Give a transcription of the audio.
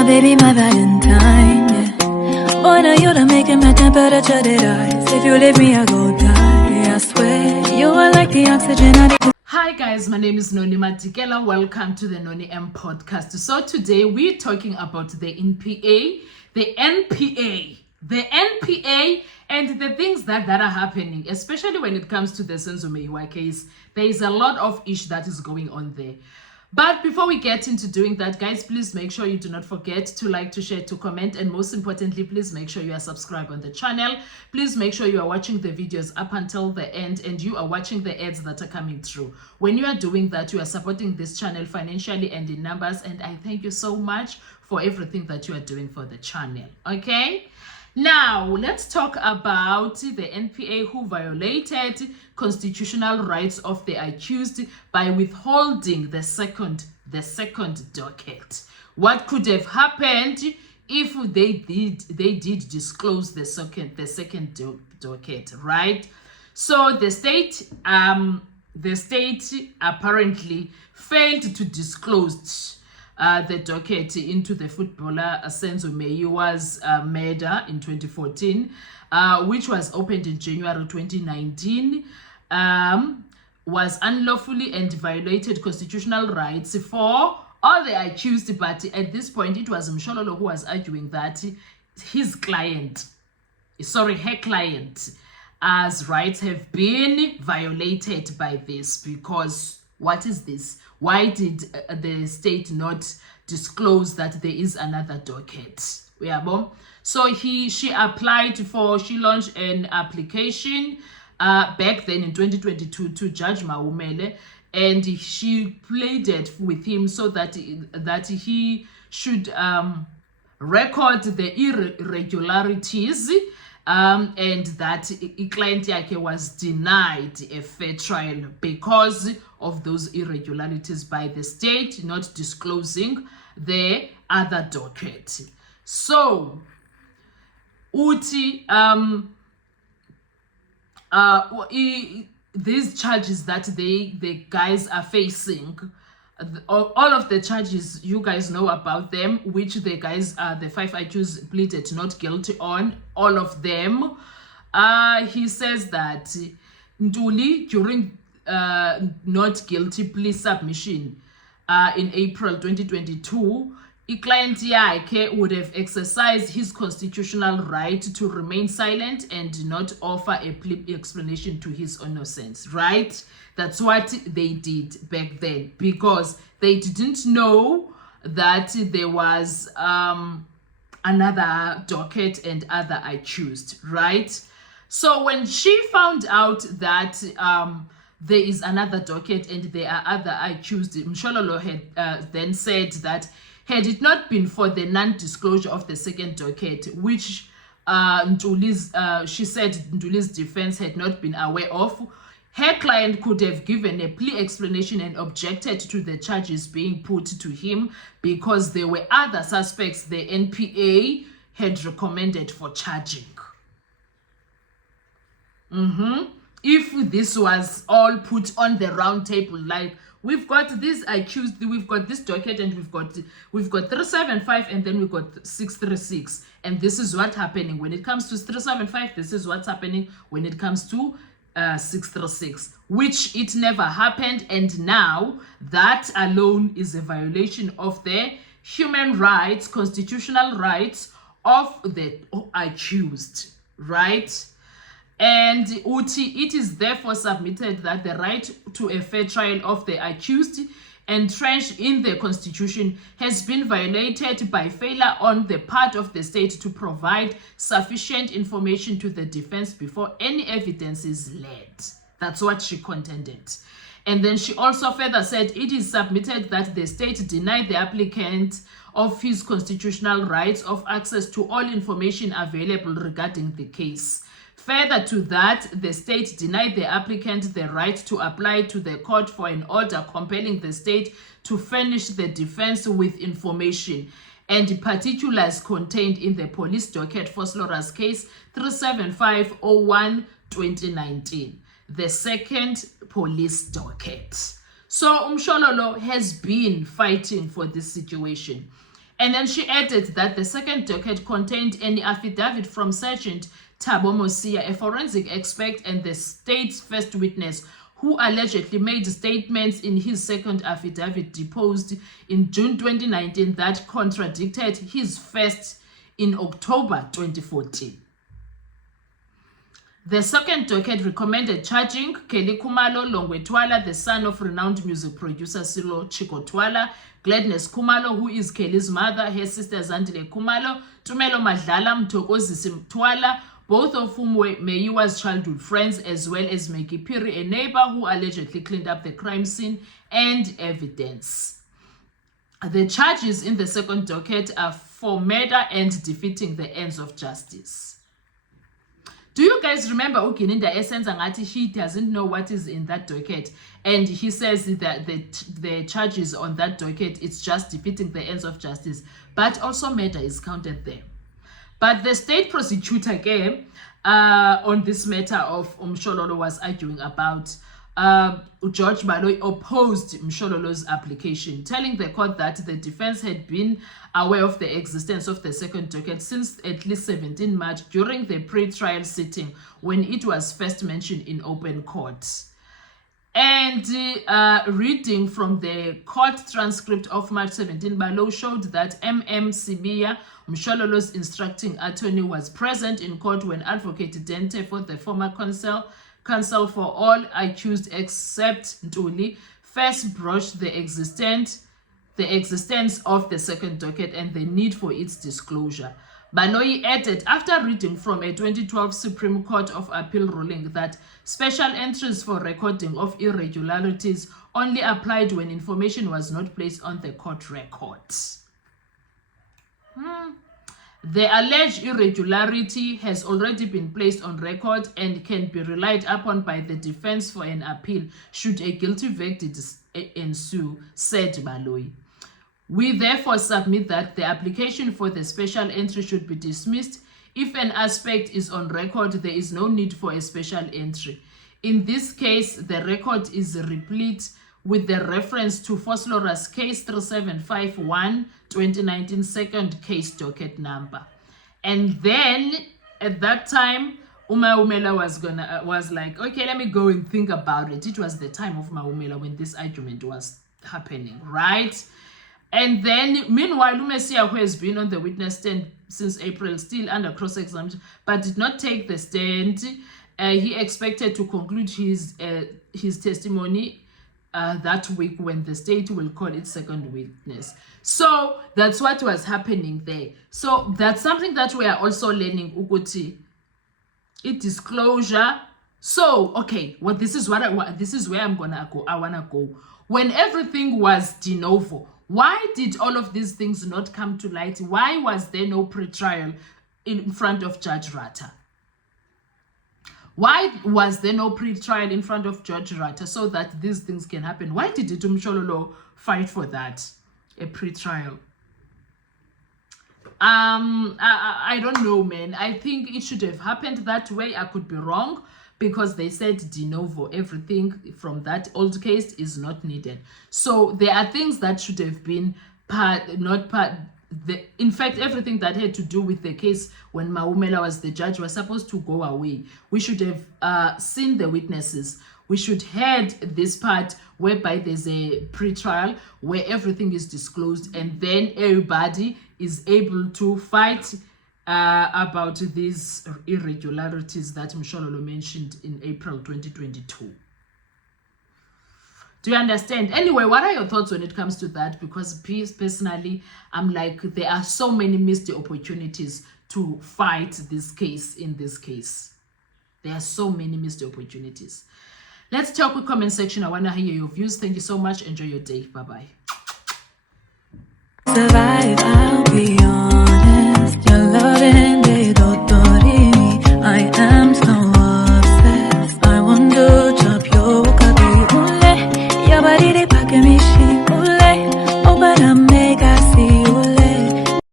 my baby, my Valentine, yeah. Boy, now you done making my temperature rise. If you leave me, I go die, I swear. You are like the oxygen I need. Hi guys, my name is Noni Madikela. Welcome to the Noni M podcast. So today we're talking about the NPA, and the things that are happening, especially when it comes to the Senzo Meyiwa case. There is a lot of issue that is going on there. But before we get into doing that, guys, please make sure you do not forget to like, to share, to comment, and most importantly, please make sure you are subscribed on the channel. Please make sure you are watching the videos up until the end and you are watching the ads that are coming through. When you are doing that, you are supporting this channel financially and in numbers, and I thank you so much for everything that you are doing for the channel. Okay? Now, let's talk about the NPA who violated constitutional rights of the accused by withholding the second docket. What could have happened if they did disclose the second docket, right? So the state apparently failed to disclose the docket into the footballer Senzo Meyiwa's murder in 2014, which was opened in January 2019, was unlawfully and violated constitutional rights for all the accused. But at this point, it was Mshololo who was arguing that her client's rights have been violated by this, because what is this? Why did the state not disclose that there is another docket? So she launched an application back then in 2022 to Judge Maumele, and she pleaded with him so that he should record the irregularities, and that client yake was denied a fair trial because of those irregularities by the state not disclosing the other docket. So uti these charges that the guys are facing, all of the charges, you guys know about them, which the guys, the 5 accused, pleaded not guilty on, all of them. He says that Ntuli, during not guilty plea submission in April 2022, a client yake would have exercised his constitutional right to remain silent and not offer a plea explanation to his innocence, right? That's what they did back then, because they didn't know that there was another docket and other accused, right? So when she found out that there is another docket and there are other accused, Mshololo had then said that had it not been for the non-disclosure of the second docket, which she said Ntuli's defense had not been aware of, her client could have given a plea explanation and objected to the charges being put to him, because there were other suspects the NPA had recommended for charging. If this was all put on the round table, like we've got this accused, we've got this docket, and we've got 375, and then we've got 636, and this is what's happening when it comes to 375. This is what's happening when it comes to 636, which it never happened, and now that alone is a violation of the human rights, constitutional rights of the accused, right? And it is therefore submitted that the right to a fair trial of the accused, entrenched in the Constitution, has been violated by failure on the part of the state to provide sufficient information to the defense before any evidence is led. That's what she contended. And then she also further said it is submitted that the state denied the applicant of his constitutional rights of access to all information available regarding the case. Further to that, the state denied the applicant the right to apply to the court for an order compelling the state to furnish the defense with information and particulars contained in the police docket for Slora's case 37501-2019, the second police docket. So Mshololo has been fighting for this situation. And then she added that the second docket contained an affidavit from Sergeant Thabo Mosia, a forensic expert and the state's first witness, who allegedly made statements in his second affidavit deposed in June 2019 that contradicted his first in October 2014. The second docket recommended charging Kelly Khumalo Longwe-Twala, the son of renowned music producer Silo Chico Twala, Gladness Khumalo, who is Kelly's mother, her sister Zandile Khumalo, Tumelo Madlala, Mthokozisi Twala, both of whom were Meyiwa's childhood friends, as well as Maggie Phiri, a neighbor who allegedly cleaned up the crime scene and evidence. The charges in the second docket are for murder and defeating the ends of justice. Do you guys remember Ukininda Essenza Ngati? He doesn't know what is in that docket, and he says that the charges on that docket, it's just defeating the ends of justice, but also murder is counted there. But the state prosecutor again on this matter of Mshololo was arguing about George Baloyi opposed Mshololo's application, telling the court that the defense had been aware of the existence of the second docket since at least 17 March during the pre-trial sitting when it was first mentioned in open court. And reading from the court transcript of March 17, Baloyi showed that M.M. Sibiya, Mshololo's instructing attorney, was present in court when Advocate Dente, for the former counsel for all accused except Ntuli, first broached the existence of the second docket and the need for its disclosure. Baloyi added, after reading from a 2012 Supreme Court of Appeal ruling, that special entries for recording of irregularities only applied when information was not placed on the court records. The alleged irregularity has already been placed on record and can be relied upon by the defense for an appeal should a guilty verdict ensue, said Baloyi. We therefore submit that the application for the special entry should be dismissed. If an aspect is on record, there is no need for a special entry. In this case, the record is replete with the reference to Foslora's case 3751, 2019 second case docket number. And then at that time, Umela was like, okay, let me go and think about it. It was the time of Umela when this argument was happening, right? And then, meanwhile, Umesia, who has been on the witness stand since April, still under cross-examination, but did not take the stand. He expected to conclude his testimony that week when the state will call its second witness. So that's what was happening there. So that's something that we are also learning, Uguti. Disclosure. So okay, well, this is where I'm gonna go. I wanna go. When everything was de novo, why did all of these things not come to light? Why was there no pre-trial in front of Judge Ratta? Why was there no pre-trial in front of Judge Ratta so that these things can happen? Why did Mshololo fight for that, a pre-trial? I don't know, man. I think it should have happened that way. I could be wrong, because they said de novo, everything from that old case is not needed. So there are things that should have been in fact, everything that had to do with the case when Maumela was the judge was supposed to go away. We should have seen the witnesses. We should have this part whereby there's a pre-trial where everything is disclosed and then everybody is able to fight about these irregularities that Mshololo mentioned in April 2022. Do you understand? Anyway, what are your thoughts when it comes to that? Because personally, I'm like, there are so many missed opportunities to fight this case in this case. There are so many missed opportunities. Let's talk with comment section. I want to hear your views. Thank you so much. Enjoy your day. Bye-bye.